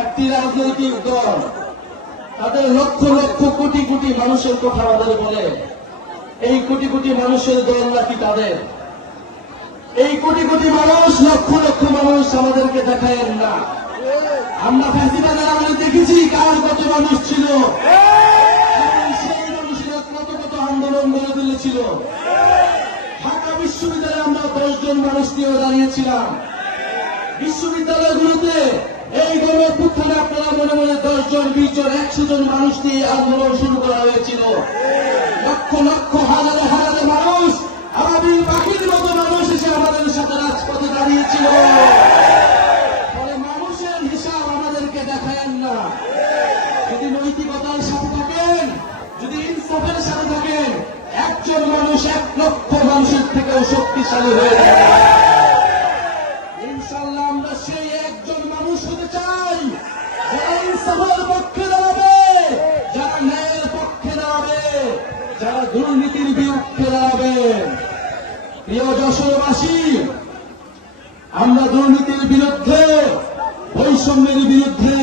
একটি রাজনৈতিক দল তাদের লক্ষ লক্ষ কোটি কোটি মানুষের কথা আমাদের বলে। এই কোটি কোটি মানুষের দল নাকি তাদের? এই কোটি কোটি মানুষ লক্ষ লক্ষ মানুষ আমাদেরকে দেখায় না। আমরা ফ্যাসিবাদের আমলে দেখেছি কার কত মানুষ ছিল। সেই মানুষেরা কত কত আন্দোলন গড়ে তুলেছিল। ঢাকা বিশ্ববিদ্যালয়ে আমরা দশজন মানুষ নিয়ে দাঁড়িয়েছিলাম। বিশ্ববিদ্যালয়গুলোতে গণপুত্থানে আপনারা মনে মনে দশ জন বিশ জন একশো জন মানুষ নিয়ে আন্দোলন শুরু করা হয়েছিল। লক্ষ লক্ষ, হাজারে হাজারে মানুষ আবাবিল পাখির মতো মানুষ এসে আমাদের সাথে রাজপথে দাঁড়িয়েছিল। ফলে মানুষের হিসাব আমাদেরকে দেখায়েন না। যদি নৈতিকতার সাথে থাকেন, যদি ইনসাফের সাথে থাকেন, একজন মানুষ এক লক্ষ মানুষের থেকেও শক্তিশালী হয়ে যায় ইনশাল্লাহ আমরা সেই একজন মানুষ হতে চাই। পক্ষে দাঁড়াবে। যারা ন্যায়ের পক্ষে দাঁড়াবে, যারা দুর্নীতির দাঁড়াবে। প্রিয় যশোরবাসী, আমরা দুর্নীতির বিরুদ্ধে, বৈষম্যের বিরুদ্ধে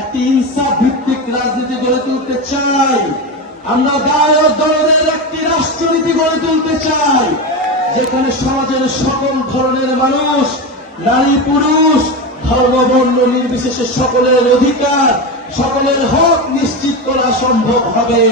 একটি ইনসাফ ভিত্তিক রাজনীতি গড়ে তুলতে চাই। আমরা দায় দলের একটি রাষ্ট্রনীতি গড়ে তুলতে চাই, যেখানে সমাজের সকল ধরনের মানুষ, নারী, পুরুষ ধর্ম বর্ণ নির্বিশেষে সকলের অধিকার সকলের হক নিশ্চিত করা সম্ভব হবে।